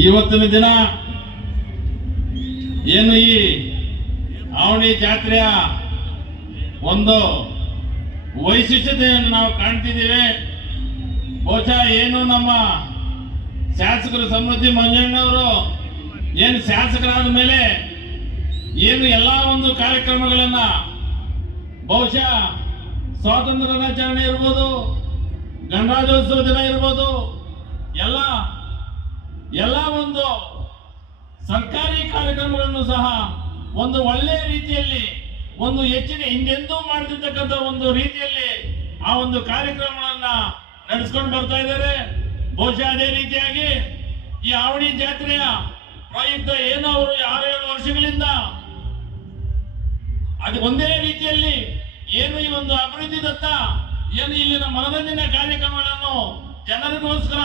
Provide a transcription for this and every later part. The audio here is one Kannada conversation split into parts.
ಇವತ್ತಿನ ದಿನ ಏನು ಈ ಆವಣಿ ಜಾತ್ರೆಯ ಒಂದು ವೈಶಿಷ್ಟ್ಯತೆಯನ್ನು ನಾವು ಕಾಣ್ತಿದ್ದೀವಿ. ಬಹುಶಃ ಏನು ನಮ್ಮ ಶಾಸಕರು ಸಮೃದ್ಧಿ ಮಂಜಣ್ಣವರು ಏನು ಶಾಸಕರಾದ ಮೇಲೆ ಏನು ಎಲ್ಲ ಒಂದು ಕಾರ್ಯಕ್ರಮಗಳನ್ನ ಬಹುಶಃ ಸ್ವಾತಂತ್ರ್ಯ ದಿನಾಚರಣೆ ಇರ್ಬೋದು, ಗಣರಾಜ್ಯೋತ್ಸವ ದಿನ ಇರ್ಬೋದು, ಎಲ್ಲ ಒಂದು ಸರ್ಕಾರಿ ಕಾರ್ಯಕ್ರಮಗಳನ್ನು ಸಹ ಒಂದು ಒಳ್ಳೆಯ ರೀತಿಯಲ್ಲಿ ಒಂದು ಹೆಚ್ಚಿನ ಹಿಂದೆಂದೂ ಮಾಡದಿರ್ತಕ್ಕಂಥ ಒಂದು ರೀತಿಯಲ್ಲಿ ಆ ಒಂದು ಕಾರ್ಯಕ್ರಮಗಳನ್ನ ನಡೆಸ್ಕೊಂಡು ಬರ್ತಾ ಇದ್ದಾರೆ. ಬಹುಶಃ ಅದೇ ರೀತಿಯಾಗಿ ಈ ಆವಣಿ ಜಾತ್ರೆಯ ಪ್ರಯುಕ್ತ ಏನು ಅವರು 6-7 ವರ್ಷಗಳಿಂದ ಅದು ಒಂದೇ ರೀತಿಯಲ್ಲಿ ಏನು ಈ ಒಂದು ಅಭಿವೃದ್ಧಿದತ್ತ ಏನು ಇಲ್ಲಿನ ಮನರಂಜನೆ ಕಾರ್ಯಕ್ರಮಗಳನ್ನು ಜನರಿಗೋಸ್ಕರ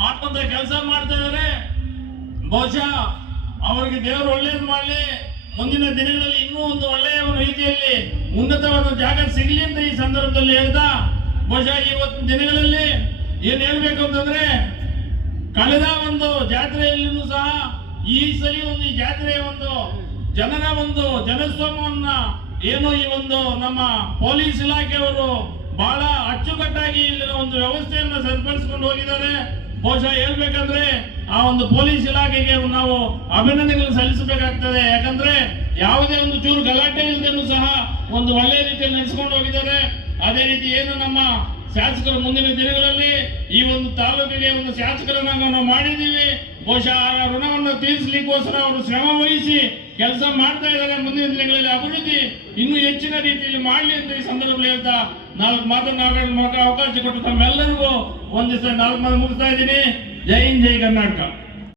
ಮಾಡ್ಕೊಂತ ಕೆಲಸ ಮಾಡ್ತಾ ಇದ್ದಾರೆ. ಬಹುಶಃ ಅವರಿಗೆ ದೇವರು ಒಳ್ಳೇದು ಮಾಡಲಿ, ಮುಂದಿನ ದಿನಗಳಲ್ಲಿ ಇನ್ನೂ ಒಂದು ಒಳ್ಳೆಯ ರೀತಿಯಲ್ಲಿ ಉನ್ನತವಾದ ಜಾಗ ಸಿಗಲಿ ಅಂತ ಈ ಸಂದರ್ಭದಲ್ಲಿ ಹೇಳ್ತಾ, ಬಹುಶಃ ಇವತ್ತಿನ ದಿನಗಳಲ್ಲಿ ಏನ್ ಹೇಳ್ಬೇಕು ಅಂತಂದ್ರೆ, ಕಳೆದ ಒಂದು ಜಾತ್ರೆಯಲ್ಲಿನೂ ಸಹ ಈ ಸಲ ಒಂದು ಈ ಜಾತ್ರೆಯ ಒಂದು ಜನರ ಒಂದು ಜನಸ್ತೋಮವನ್ನ ಏನು ಈ ಒಂದು ನಮ್ಮ ಪೊಲೀಸ್ ಇಲಾಖೆಯವರು ಬಹಳ ಅಚ್ಚುಕಟ್ಟಾಗಿ ಇಲ್ಲಿನ ಒಂದು ವ್ಯವಸ್ಥೆಯನ್ನು ಸರಿಪಡಿಸಿಕೊಂಡು ಹೋಗಿದ್ದಾರೆ. ಬಹುಶಃ ಹೇಳ್ಬೇಕಂದ್ರೆ ಆ ಒಂದು ಪೊಲೀಸ್ ಇಲಾಖೆಗೆ ನಾವು ಅಭಿನಂದನೆಗಳನ್ನು ಸಲ್ಲಿಸಬೇಕಾಗ್ತದೆ. ಯಾಕಂದ್ರೆ ಯಾವುದೇ ಒಂದು ಚೂರು ಗಲಾಟೆ ಇಲ್ಲದೇನು ಸಹ ಒಂದು ಒಳ್ಳೆಯ ರೀತಿಯಲ್ಲಿ ನಡೆಸಿಕೊಂಡು ಹೋಗಿದ್ದಾರೆ. ಅದೇ ರೀತಿ ಏನು ನಮ್ಮ ಶಾಸಕರು ಮುಂದಿನ ದಿನಗಳಲ್ಲಿ ಈ ಒಂದು ತಾಲೂಕಿಗೆ ಒಂದು ಶಾಸಕರನ್ನ ನಾವು ಮಾಡಿದ್ದೀವಿ. ಬಹುಶಃ ಆ ಋಣವನ್ನು ತೀರಿಸಲಿಕ್ಕೋಸ್ಕರ ಅವರು ಶ್ರಮ ವಹಿಸಿ ಕೆಲಸ ಮಾಡ್ತಾ ಇದ್ದಾರೆ. ಮುಂದಿನ ದಿನಗಳಲ್ಲಿ ಅಭಿವೃದ್ಧಿ ಇನ್ನೂ ಹೆಚ್ಚಿನ ರೀತಿಯಲ್ಲಿ ಮಾಡಲಿ ಅಂತ ಈ ಸಂದರ್ಭದಲ್ಲಿ ಹೇಳ್ತಾ 4 ಮಾತನಾಡಲು ಅವಕಾಶ ಕೊಟ್ಟು ತಮ್ಮೆಲ್ಲರಿಗೂ ಒಂದಿವಸ 4 ಮಾತು ಮುಗಿಸ್ತಾ ಇದ್ದೀನಿ. ಜೈ ಹಿಂದ್, ಜೈ ಕರ್ನಾಟಕ.